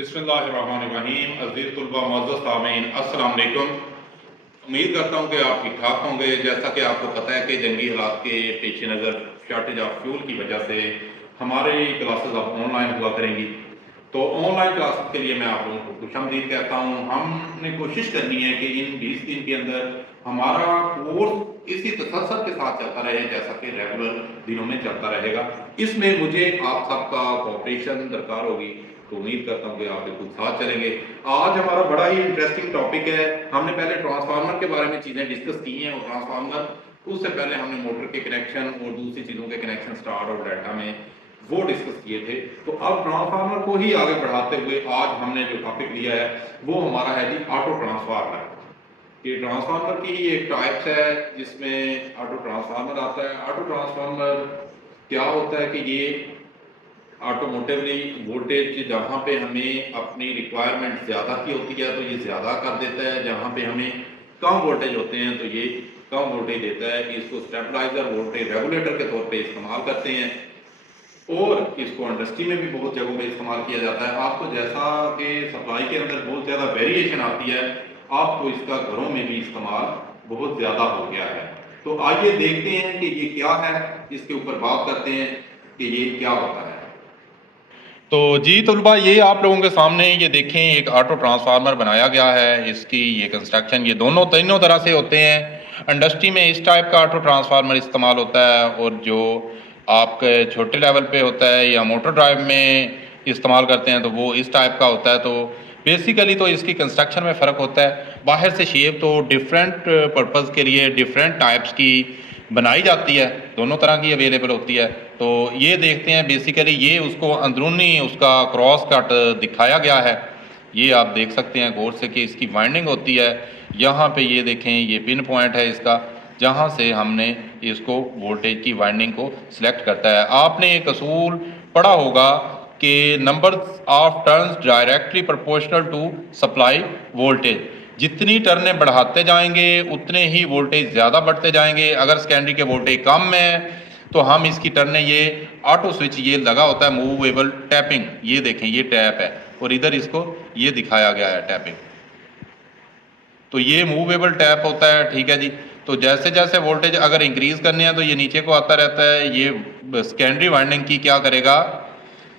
बिस्मिल्लाहिर्रहमानिर्रहीम। अज़ीज़ तुलबा मुअज़्ज़ज़ सामीन, अस्सलाम वालेकुम। उम्मीद करता हूँ कि आप ठीक ठाक होंगे। जैसा कि आपको पता है कि जंगी हालात के पेश नज़र शॉर्टेज ऑफ फ्यूल की वजह से हमारी क्लासेस अब ऑनलाइन हुआ करेंगी। तो ऑनलाइन क्लासेस के लिए मैं आप लोगों को खुशआमदीद कहता हूँ। हमने कोशिश करनी है कि इन 20 दिन के अंदर हमारा कोर्स इसी तसल्सल के साथ चलता रहे जैसा कि रेगुलर दिनों में चलता रहेगा। इसमें मुझे आप सबका कोऑपरेशन दरकार होगी, तो उम्मीद करता हूँ कि आप बिल्कुल साथ चलेंगे। आज हमारा बड़ा ही इंटरेस्टिंग टॉपिक है। हमने पहले ट्रांसफार्मर के बारे में चीज़ें डिस्कस की हैं और ट्रांसफार्मर उससे पहले हमने मोटर के कनेक्शन और दूसरी चीज़ों के कनेक्शन स्टार और डेल्टा में वो डिस्कस किए थे। तो अब ट्रांसफार्मर को ही आगे बढ़ाते हुए आज हमने जो टॉपिक लिया है वो हमारा है जी ऑटो ट्रांसफार्मर। ये ट्रांसफार्मर की ही एक टाइप्स है जिसमें ऑटो ट्रांसफार्मर आता है। ऑटो ट्रांसफार्मर क्या होता है कि ये ऑटोमोटिवली वोल्टेज जहाँ पे हमें अपनी रिक्वायरमेंट ज़्यादा की होती है तो ये ज़्यादा कर देता है, जहाँ पे हमें कम वोल्टेज होते हैं तो ये कम वोल्टेज देता है। इसको स्टेबलाइजर वोल्टेज रेगुलेटर के तौर पे इस्तेमाल करते हैं और इसको इंडस्ट्री में भी बहुत जगहों पे इस्तेमाल किया जाता है। आपको जैसा कि सप्लाई के अंदर बहुत ज़्यादा वेरिएशन आती है, आपको इसका घरों में भी इस्तेमाल बहुत ज़्यादा हो गया है। तो आइए देखते हैं कि ये क्या है, इसके ऊपर बात करते हैं कि ये क्या होता है। तो जी तलबा, ये आप लोगों के सामने ये देखें एक ऑटो ट्रांसफार्मर बनाया गया है। इसकी ये कंस्ट्रक्शन ये दोनों तीनों तरह से होते हैं। इंडस्ट्री में इस टाइप का ऑटो ट्रांसफार्मर इस्तेमाल होता है और जो आपके छोटे लेवल पे होता है या मोटर ड्राइव में इस्तेमाल करते हैं तो वो इस टाइप का होता है। तो बेसिकली तो इसकी कंस्ट्रक्शन में फ़र्क होता है। बाहर से शेप तो डिफरेंट पर्पज़ के लिए डिफरेंट टाइप्स की बनाई जाती है, दोनों तरह की अवेलेबल होती है। तो ये देखते हैं बेसिकली ये उसको अंदरूनी उसका क्रॉस कट दिखाया गया है। ये आप देख सकते हैं गौर से कि इसकी वाइंडिंग होती है। यहाँ पे ये देखें, ये पिन पॉइंट है इसका, जहाँ से हमने इसको वोल्टेज की वाइंडिंग को सिलेक्ट करता है। आपने एक असूल पढ़ा होगा कि number of turns directly proportional to supply voltage. जितनी टर्नें बढ़ाते जाएंगे उतने ही वोल्टेज ज़्यादा बढ़ते जाएंगे। अगर सेकेंडरी के वोल्टेज कम है तो हम इसकी टर्नें, ये ऑटो स्विच ये लगा होता है मूवेबल टैपिंग, ये देखें ये टैप है और इधर इसको ये दिखाया गया है टैपिंग। तो ये मूवेबल टैप होता है, ठीक है जी। तो जैसे जैसे वोल्टेज अगर इंक्रीज़ करने हैं तो ये नीचे को आता रहता है। ये सेकेंडरी वाइंडिंग की क्या करेगा,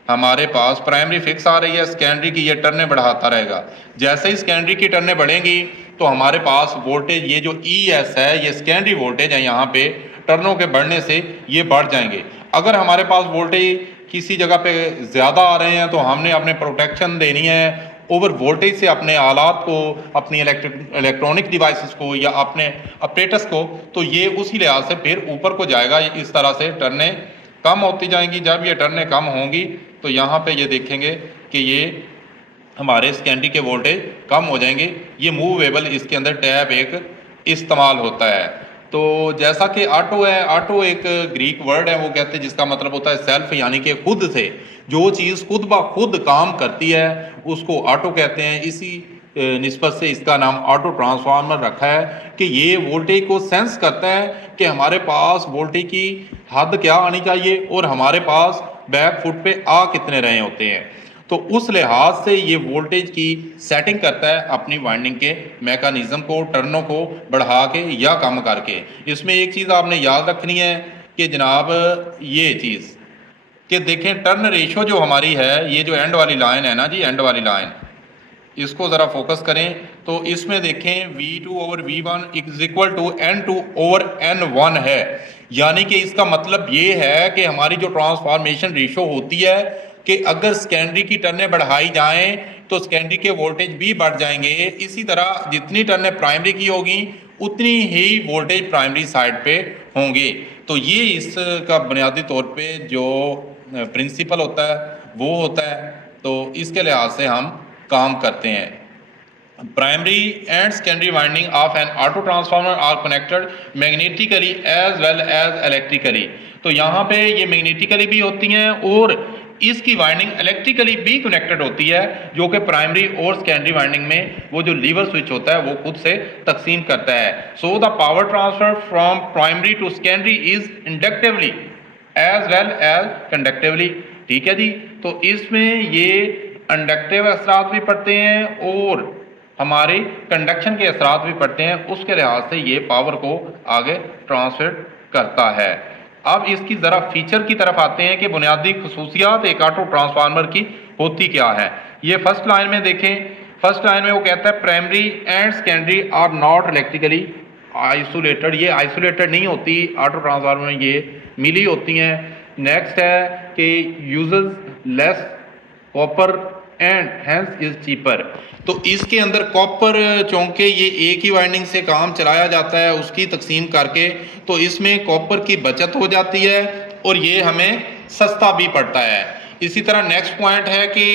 हमारे पास प्राइमरी फिक्स आ रही है, सेकेंडरी की ये टर्नें बढ़ाता रहेगा। जैसे ही सेकेंडरी की टर्नें बढ़ेंगी तो हमारे पास वोल्टेज ये जो ES है, ये सेकेंडरी वोल्टेज है, यहाँ पे टर्नों के बढ़ने से ये बढ़ जाएंगे। अगर हमारे पास वोल्टेज किसी जगह पे ज़्यादा आ रहे हैं तो हमने अपने प्रोटेक्शन देनी है ओवर वोल्टेज से अपने आलात को, अपनी इलेक्ट्रॉनिक डिवाइसेस को या अपने ऑपरेटर्स को। तो ये उसी लिहाज से फिर ऊपर को जाएगा। इस तरह से टर्नें कम होती जाएंगी। जब ये टर्नें कम होंगी तो यहाँ पे ये देखेंगे कि ये हमारे सेकेंडरी के वोल्टेज कम हो जाएंगे। ये मूवेबल इसके अंदर टैब एक इस्तेमाल होता है। तो जैसा कि ऑटो है, ऑटो एक ग्रीक वर्ड है, वो कहते हैं जिसका मतलब होता है सेल्फ, यानी कि खुद से जो चीज़ खुद ब खुद काम करती है उसको ऑटो कहते हैं। इसी निस्बत से इसका नाम ऑटो ट्रांसफार्मर रखा है कि ये वोल्टेज को सेंस करता है कि हमारे पास वोल्टेज की हद क्या आनी चाहिए और हमारे पास बैक फुट पे आ कितने रहे होते हैं। तो उस लिहाज से ये वोल्टेज की सेटिंग करता है अपनी वाइंडिंग के मैकेनिज्म को, टर्नों को बढ़ा के या कम करके। इसमें एक चीज़ आपने याद रखनी है कि जनाब ये चीज़ कि देखें टर्न रेशो जो हमारी है, ये जो एंड वाली लाइन है ना जी, एंड वाली लाइन, इसको ज़रा फोकस करें तो इसमें देखें V2 over V1 is equal to N2 over N1 है। यानी कि इसका मतलब ये है कि हमारी जो ट्रांसफॉर्मेशन रेशो होती है कि अगर सेकेंडरी की टर्नें बढ़ाई जाएं तो सेकेंडरी के वोल्टेज भी बढ़ जाएंगे। इसी तरह जितनी टर्नें प्राइमरी की होगी उतनी ही वोल्टेज प्राइमरी साइड पे होंगे। तो ये इसका बुनियादी तौर पे जो प्रिंसिपल होता है वो होता है। तो इसके लिहाज से हम काम करते हैं। Primary and secondary winding of an auto transformer are connected magnetically as well as electrically. तो यहाँ पे ये मैग्नेटिकली भी होती हैं और इसकी वाइंडिंग इलेक्ट्रिकली भी कनेक्टेड होती है, जो कि प्राइमरी और सेकेंडरी वाइंडिंग में वो जो लीवर स्विच होता है वो खुद से तकसीम करता है। So the power transfer from primary to secondary is inductively as well as conductively. ठीक है जी। तो इसमें ये इंडक्टिव असरात भी पड़ते हैं और हमारे कंडक्शन के असरात भी पड़ते हैं, उसके लिहाज से ये पावर को आगे ट्रांसफर करता है। अब इसकी ज़रा फीचर की तरफ आते हैं कि बुनियादी खसूसियात एक ऑटो ट्रांसफार्मर की होती क्या है। ये फर्स्ट लाइन में देखें, फर्स्ट लाइन में वो कहता है primary and secondary are not electrically isolated. ये आइसोलेटेड नहीं होती ऑटो ट्रांसफार्मर में, ये मिली होती हैं। नेक्स्ट है कि uses less copper and hence is cheaper. तो इसके अंदर कॉपर चौंके ये एक ही वाइंडिंग से काम चलाया जाता है, उसकी तकसीम करके, तो इसमें कॉपर की बचत हो जाती है और ये हमें सस्ता भी पड़ता है। इसी तरह नेक्स्ट पॉइंट है कि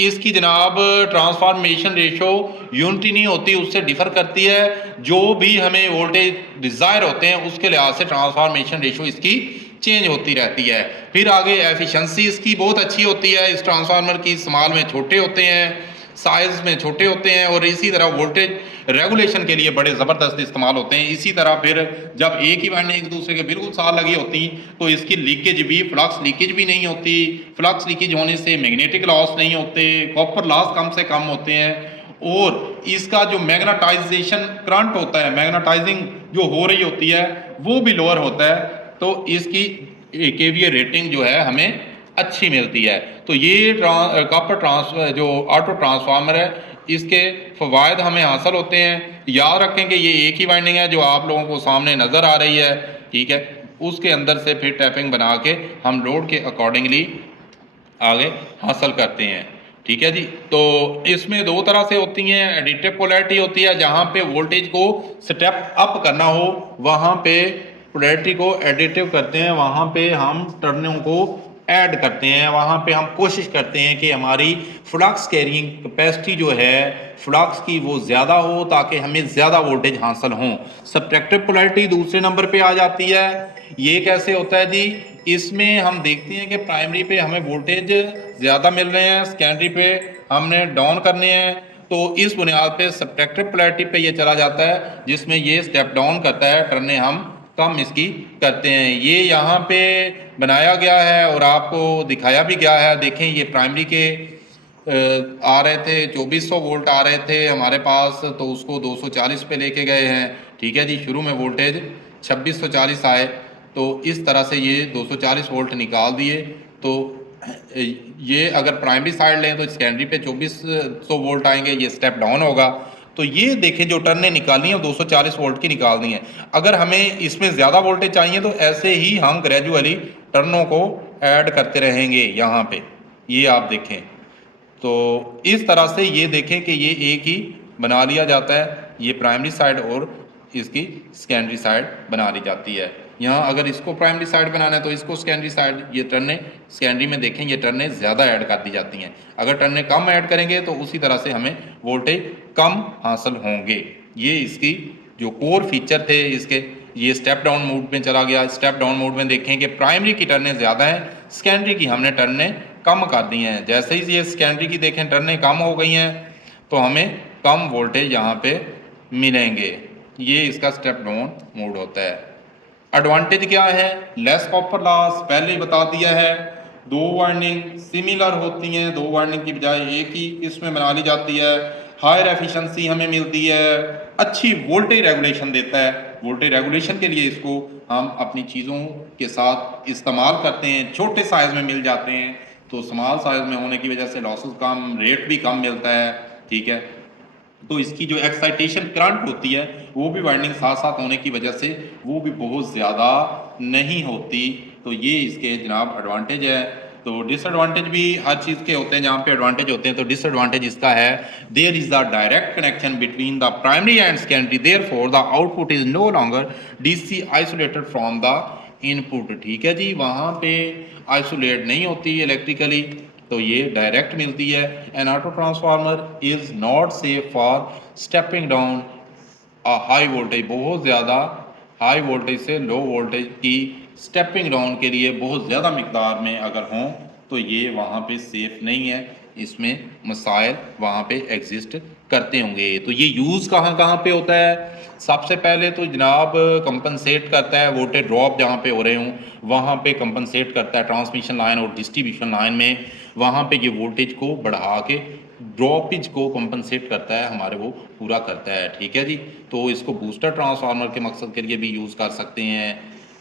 इसकी जनाब ट्रांसफॉर्मेशन रेशो यूनिटी नहीं होती, उससे डिफर करती है। जो भी हमें वोल्टेज डिज़ायर होते हैं उसके लिहाज से ट्रांसफॉर्मेशन रेशो इसकी चेंज होती रहती है। फिर आगे एफिशिएंसी इसकी बहुत अच्छी होती है इस ट्रांसफार्मर की, इस्तेमाल में छोटे होते हैं, साइज में छोटे होते हैं और इसी तरह वोल्टेज रेगुलेशन के लिए बड़े ज़बरदस्त इस्तेमाल होते हैं। इसी तरह फिर जब एक ही वाइंडिंग एक दूसरे के बिल्कुल साथ लगी होती तो इसकी लीकेज भी, फ्लक्स लीकेज भी नहीं होती। फ्लक्स लीकेज होने से मैग्नेटिक लॉस नहीं होते, कॉपर लॉस कम से कम होते हैं और इसका जो मैग्नेटाइजेशन करंट होता है, मैग्नेटाइजिंग जो हो रही होती है वो भी लोअर होता है। तो इसकी केवीए रेटिंग जो है हमें अच्छी मिलती है। तो ये कॉपर जो ऑटो ट्रांसफार्मर है इसके फ़वायद हमें हासिल होते हैं। याद रखें कि ये एक ही वाइंडिंग है जो आप लोगों को सामने नज़र आ रही है, ठीक है। उसके अंदर से फिर टैपिंग बना के हम लोड के अकॉर्डिंगली आगे हासिल करते हैं, ठीक है जी। तो इसमें दो तरह से होती हैं, एडिटिव पोलैरिटी होती है, जहाँ पे वोल्टेज को स्टेप अप करना हो वहाँ पे पोलैरिटी को एडिटिव करते हैं, वहाँ पे हम टर्नों को ऐड करते हैं, वहाँ पे हम कोशिश करते हैं कि हमारी फ्लक्स कैरिंग कैपेसिटी जो है फ्लक्स की वो ज़्यादा हो ताकि हमें ज़्यादा वोल्टेज हासिल हो। सब्ट्रैक्टिव पोलैरिटी दूसरे नंबर पे आ जाती है। ये कैसे होता है जी, इसमें हम देखते हैं कि प्राइमरी पे हमें वोल्टेज ज़्यादा मिल रहे हैं, सेकेंडरी पे हमने डाउन करने हैं, तो इस बुनियाद पे सब्ट्रैक्टिव पोलैरिटी पे ये चला जाता है जिसमें ये स्टेप डाउन करता है, टर्ने हम कम इसकी करते हैं। ये यहाँ पे बनाया गया है और आपको दिखाया भी गया है। देखें ये प्राइमरी के आ रहे थे 2400 वोल्ट आ रहे थे हमारे पास, तो उसको 240 पे लेके गए हैं, ठीक है जी। शुरू में वोल्टेज 2640 आए, तो इस तरह से ये 240 वोल्ट निकाल दिए। तो ये अगर प्राइमरी साइड लें तो सेकेंडरी पे 2400 वोल्ट आएंगे, ये स्टेप डाउन होगा। तो ये देखें जो टर्नें निकालनी है 240 वोल्ट की निकालनी है। अगर हमें इसमें ज़्यादा वोल्टेज चाहिए तो ऐसे ही हम ग्रेजुअली टर्नों को ऐड करते रहेंगे यहाँ पे, ये आप देखें। तो इस तरह से ये देखें कि ये एक ही बना लिया जाता है, ये प्राइमरी साइड और इसकी सेकेंडरी साइड बना ली जाती है। यहाँ अगर इसको प्राइमरी साइड बनाना है तो इसको सेकेंडरी साइड, ये टर्नें सेकेंडरी में देखें ये टर्नें ज़्यादा ऐड कर दी जाती हैं। अगर टर्नें कम ऐड करेंगे तो उसी तरह से हमें वोल्टेज कम हासिल होंगे। ये इसकी जो कोर फीचर थे इसके, ये स्टेप डाउन मोड में चला गया। स्टेप डाउन मोड में देखें कि प्राइमरी की टर्नें ज़्यादा हैं, सेकेंडरी की हमने टर्नें कम कर दी हैं। जैसे ही ये सेकेंडरी की देखें टर्नें कम हो गई हैं तो हमें कम वोल्टेज यहाँ पे मिलेंगे। ये इसका स्टेप डाउन मोड होता है। एडवांटेज क्या है, लेस कॉपर लॉस, पहले ही बता दिया है। दो वाइंडिंग सिमिलर होती हैं, दो वाइंडिंग की बजाय एक ही इसमें बना ली जाती है। हायर एफिशिएंसी हमें मिलती है, अच्छी वोल्टेज रेगुलेशन देता है। वोल्टेज रेगुलेशन के लिए इसको हम अपनी चीज़ों के साथ इस्तेमाल करते हैं। छोटे साइज़ में मिल जाते हैं तो स्मॉल साइज़ में होने की वजह से लॉसेस कम, रेट भी कम मिलता है, ठीक है। तो इसकी जो एक्साइटेशन करंट होती है वो भी वाइंडिंग साथ साथ होने की वजह से वो भी बहुत ज़्यादा नहीं होती। तो ये इसके जनाब एडवांटेज है। तो डिसएडवांटेज भी हर चीज़ के होते हैं, जहाँ पे एडवांटेज होते हैं तो डिसएडवांटेज इसका है, there is the direct connection between the primary and secondary, therefore the output is no longer DC isolated from the input, ठीक है जी। वहाँ पे आइसोलेट नहीं होती इलेक्ट्रिकली, तो ये डायरेक्ट मिलती है। N auto transformer is not safe for stepping down high voltage, बहुत ज़्यादा हाई वोल्टेज से लो वोल्टेज की स्टेपिंग डाउन के लिए बहुत ज़्यादा मिकदार में अगर हों तो ये वहाँ पे सेफ नहीं है। इसमें मसाइल वहाँ पे एग्जिस्ट करते होंगे। तो ये यूज़ कहाँ कहाँ पे होता है? सबसे पहले तो जनाब कंपनसेट करता है वोल्टेज ड्रॉप जहाँ पे हो रहे हों, वहाँ पे कंपनसेट करता है ट्रांसमिशन लाइन और डिस्ट्रीब्यूशन लाइन में, वहाँ पे ये वोल्टेज को बढ़ा के ड्रॉपेज को कंपनसेट करता है, हमारे वो पूरा करता है। ठीक है जी। तो इसको बूस्टर ट्रांसफार्मर के मकसद के लिए भी यूज़ कर सकते हैं।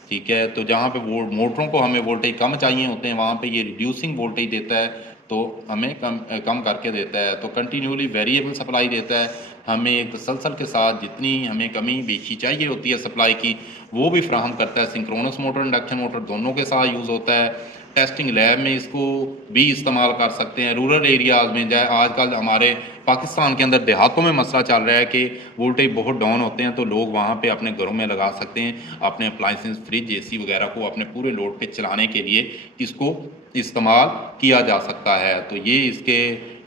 ठीक है। तो जहाँ पे वो मोटरों को हमें वोल्टेज कम चाहिए होते हैं, वहाँ पे ये रिड्यूसिंग वोल्टेज देता है, तो हमें कम करके देता है। तो कंटिन्यूली वेरिएबल सप्लाई देता है, हमें एक तसलसल के साथ जितनी हमें कमी बेशी चाहिए होती है सप्लाई की, वो भी फ्राहम करता है। सिंक्रोनस मोटर, इंडक्शन मोटर दोनों के साथ यूज़ होता है। टेस्टिंग लैब में इसको भी इस्तेमाल कर सकते हैं। रूरल एरियाज़ में जाए, आजकल हमारे पाकिस्तान के अंदर देहातों में मसला चल रहा है कि वोल्टेज बहुत डाउन होते हैं, तो लोग वहाँ पे अपने घरों में लगा सकते हैं, अपने अप्लाइंसेस फ्रिज एसी वगैरह को अपने पूरे लोड पे चलाने के लिए इसको इस्तेमाल किया जा सकता है। तो ये इसके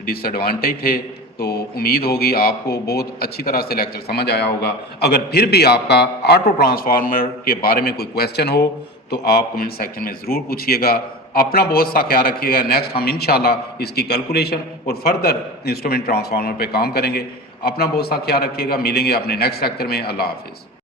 डिसएडवांटेज थे। तो उम्मीद होगी आपको बहुत अच्छी तरह से लेक्चर समझ आया होगा। अगर फिर भी आपका ऑटो ट्रांसफार्मर के बारे में कोई क्वेश्चन हो तो आप कमेंट सेक्शन में ज़रूर पूछिएगा। अपना बहुत सा ख्याल रखिएगा। नेक्स्ट हम इंशाल्लाह इसकी कैलकुलेशन और फर्दर इंस्ट्रूमेंट ट्रांसफार्मर पे काम करेंगे। अपना बहुत सा ख्याल रखिएगा। मिलेंगे अपने नेक्स्ट लेक्चर में। अल्लाह हाफिज़।